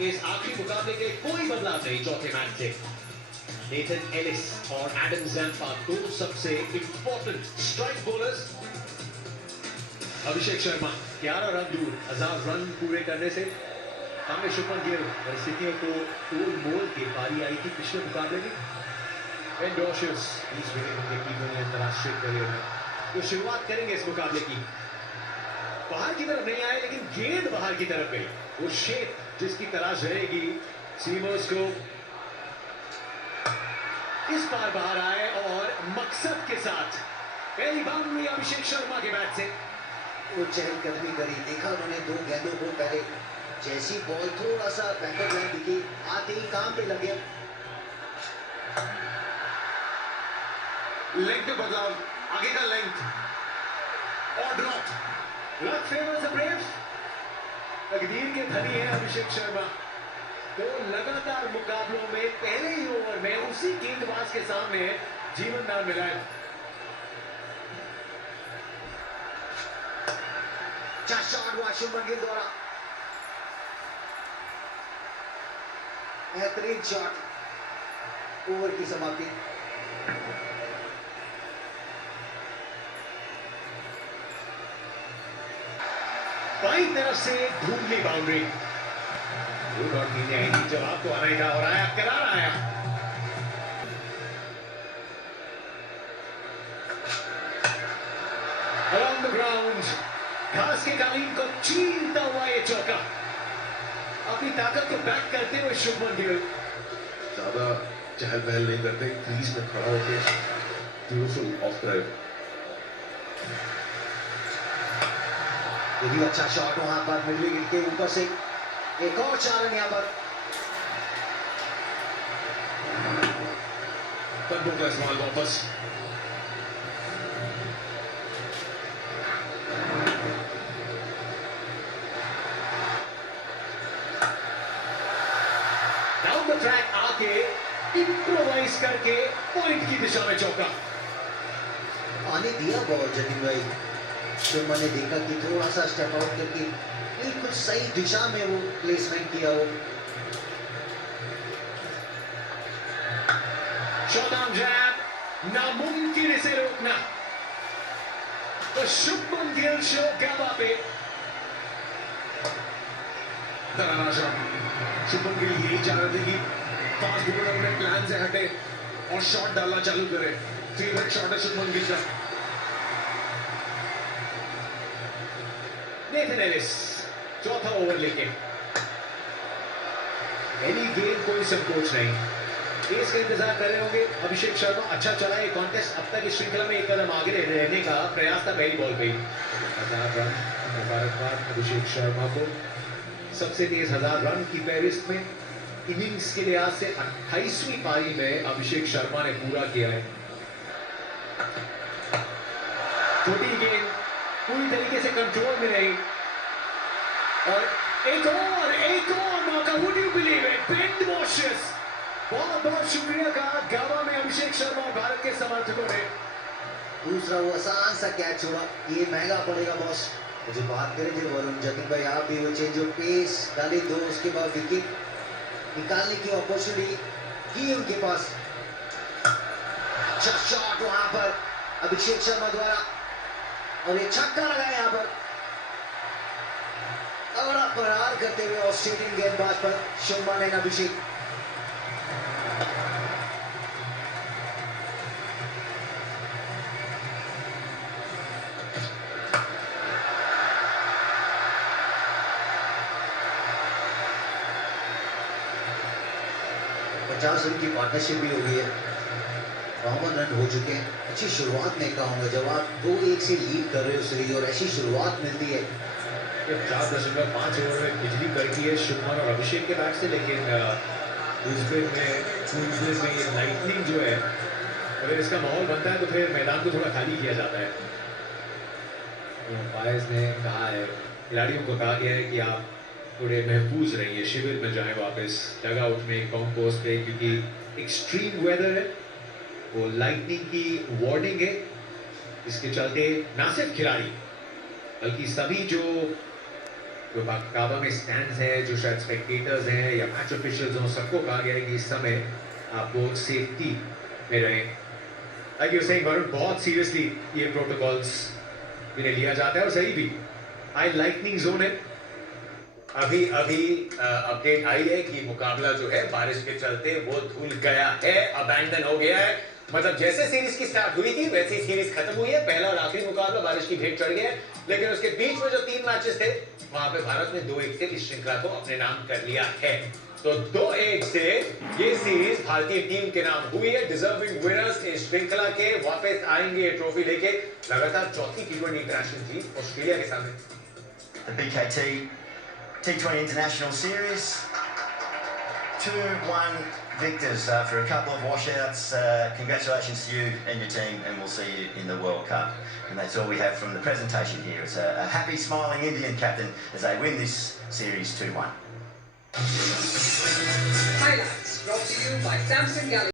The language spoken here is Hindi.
इस आखिरी मुकाबले के कोई बदलाव नहीं चौथे मैच से। नेथन एलिस और एडम ज़ैम्पा दो सबसे important strike bowlers. Abhishek Sharma 11 run दूर 1000 रन पूरे करने से। सामने शुभमन गिल परिस्थितियों को तोड़ मोड़ के पारी आई थी पिछले मुकाबले में। बेन डॉशर्स इस विकेट के कीपर ने अंतरराष्ट्रीय करियर में तो शुरुआत करेंगे इस मुकाबले की। बाहर की तरफ नहीं आए लेकिन गेंद बाहर की तरफ गई। वो शेप जिसकी तलाश रहेगी सीमर्स को, इस बार बाहर आए और मकसद के साथ। पहली बाउंड्री अभिषेक शर्मा के बैट से। वो चहलकदमी करी, देखा उन्होंने दो गेंदों को, पहले जैसी बॉल थोड़ा सा बैकअप लाइन दिखी आते ही काम पे लगे। लेंथ में बदलाव, आगे का लेंथ और drop. Luck favours the brave. तकदीर के धनी है अभिषेक शर्मा। तो लगातार मुकाबलों में पहले ही ओवर में उसी गेंदबाज के सामने जीवन दान मिला है। शॉट हुआ शुभमन गिल द्वारा, बेहतरीन शॉट। ओवर की समाप्ति। बाईं तरफ से धूमली बाउंड्री। दो डॉट नीचे आएगी, जवाब तो आना ही था और आया, करार आया। Along the ground, घास के कालीन को चीरता हुआ ये चौका। अपनी ताकत को बैक करते हुए शुभमन गिल ज्यादा चहल पहल नहीं करते, क्रीज में खड़ा होकर ब्यूटीफुल ऑफ ड्राइव। ये भी अच्छा शॉट वहां पर मिडल विकेट के ऊपर से। एक और चालन यहां पर। कदमों का इस्तेमाल वापस। डाउन द ट्रैक आके इंप्रोवाइज करके पॉइंट की दिशा में चौका। आने दिया बॉल जतिन भाई। शुभमन ने देखा कि थोड़ा सा स्टेप आउट करके बिल्कुल सही दिशा में वो प्लेसमेंट किया। वो शॉट ऑन जैब, नामुमकिन इसे रोकना। तो शुभमन गिल शो गवा पे दराना शॉट। शुभमन गिल यही चाह रहे थे कि फास्ट बॉलर अपने प्लान से हटे और शॉट डालना चालू करे। फेवरेट शॉट है शुभमन गिल का। नेथन एलिस चौथा ओवर लेके। एनी गेम कोई संकोच नहीं, तेज का इंतजार कर रहे होंगे अभिषेक शर्मा। अच्छा चला ये कॉन्टेस्ट, अब तक इस श्रृंखला में एक कदम आगे रहने का प्रयास था पहली बॉल पे ही। 1000 रन मुबारकबाद अभिषेक शर्मा को। सबसे तेज 1000 रन की फहरिस्त में इनिंग्स के लिहाज से 28वीं पारी में अभिषेक शर्मा ने पूरा किया है। छोटी गेंद पूरी तरीके से कंट्रोल में नहीं और एक और मौका। Would you believe it, Ben डॉशर्स। बहुत बहुत शुक्रिया कहा गावा में अभिषेक शर्मा और भारत के समर्थकों ने। दूसरा वो आसान सा कैच छोड़ा, ये महंगा पड़ेगा बॉस। मुझे बात करें जो वरुण जतिन भाई, आप भी वो चेंज ऑफ पेस डाली, दो उसके बाद विकेट निकालने की अपॉर्चुनिटी की उनके पास। अच्छा शॉट वहां पर अभिषेक शर्मा द्वारा और ये छक्का लगा यहां पर। तगड़ा प्रहार करते हुए ऑस्ट्रेलियन गेंदबाज पर शुभमन एंड अभिषेक। पचास रन की पार्टनरशिप भी हो गई है, 52 रन हो चुके हैं। अच्छी शुरुआत मैं कहूंगा, जब आप 2-1 से लीड कर रहे हो सीरीज और ऐसी शुरुआत मिलती है। 4.5 ओवर में बिजली करती है शुभमन और अभिषेक के बैट से, लेकिन दूसरे में ये लाइटनिंग जो है, अगर इसका माहौल बनता है तो फिर मैदान को थोड़ा खाली किया जाता है। फायज ने कहा है, खिलाड़ियों को कहा गया है कि आप थोड़े महफूज रहिए, शिविर में जाएं वापस डगआउट में, कॉम्पोस्ट पे, क्योंकि एक्सट्रीम वेदर है। वो लाइटनिंग की वार्निंग है, इसके चलते ना सिर्फ खिलाड़ी बल्कि सभी जो जो काबा में स्टैंड्स हैं, जो शायद स्पेक्टेटर्स हैं या मैच ऑफिशियल्स हों, सबको कहा गया है कि इस समय आप लोग सेफ्टी में रहें। लाइक यू सेइंग वरुण, बहुत सीरियसली ये प्रोटोकॉल्स इन्हें लिया जाता है और सही भी। हाई लाइटनिंग जोन है। अभी अपडेट आई है कि मुकाबला जो है बारिश के चलते वो धुल गया है, अबैंडन हो गया है। मतलब जैसे सीरीज की स्टार्ट हुई थी वैसे ही सीरीज खत्म हुई है। पहला और आखिरी मुकाबला बारिश की भेंट चढ़ गया है, लेकिन उसके बीच में जो 3 मैचेस थे वहां पे भारत ने 2-1 से इस श्रृंखला को अपने नाम कर लिया है। तो 2-1 से ये सीरीज भारतीय टीम के नाम हुई है। डिजर्विंग विनर्स इस श्रृंखला के वापस आएंगे ट्रॉफी लेके। लगातार चौथी T20 इंटरनेशनल जीत ऑस्ट्रेलिया के सामने। The BKT T20 International Series, 2-1 victors after a couple of washouts. Congratulations to you and your team, and we'll see you in the World Cup. And that's all we have from the presentation here. It's a happy, smiling Indian captain as they win this series 2-1. Highlights brought to you by Samsung Galaxy.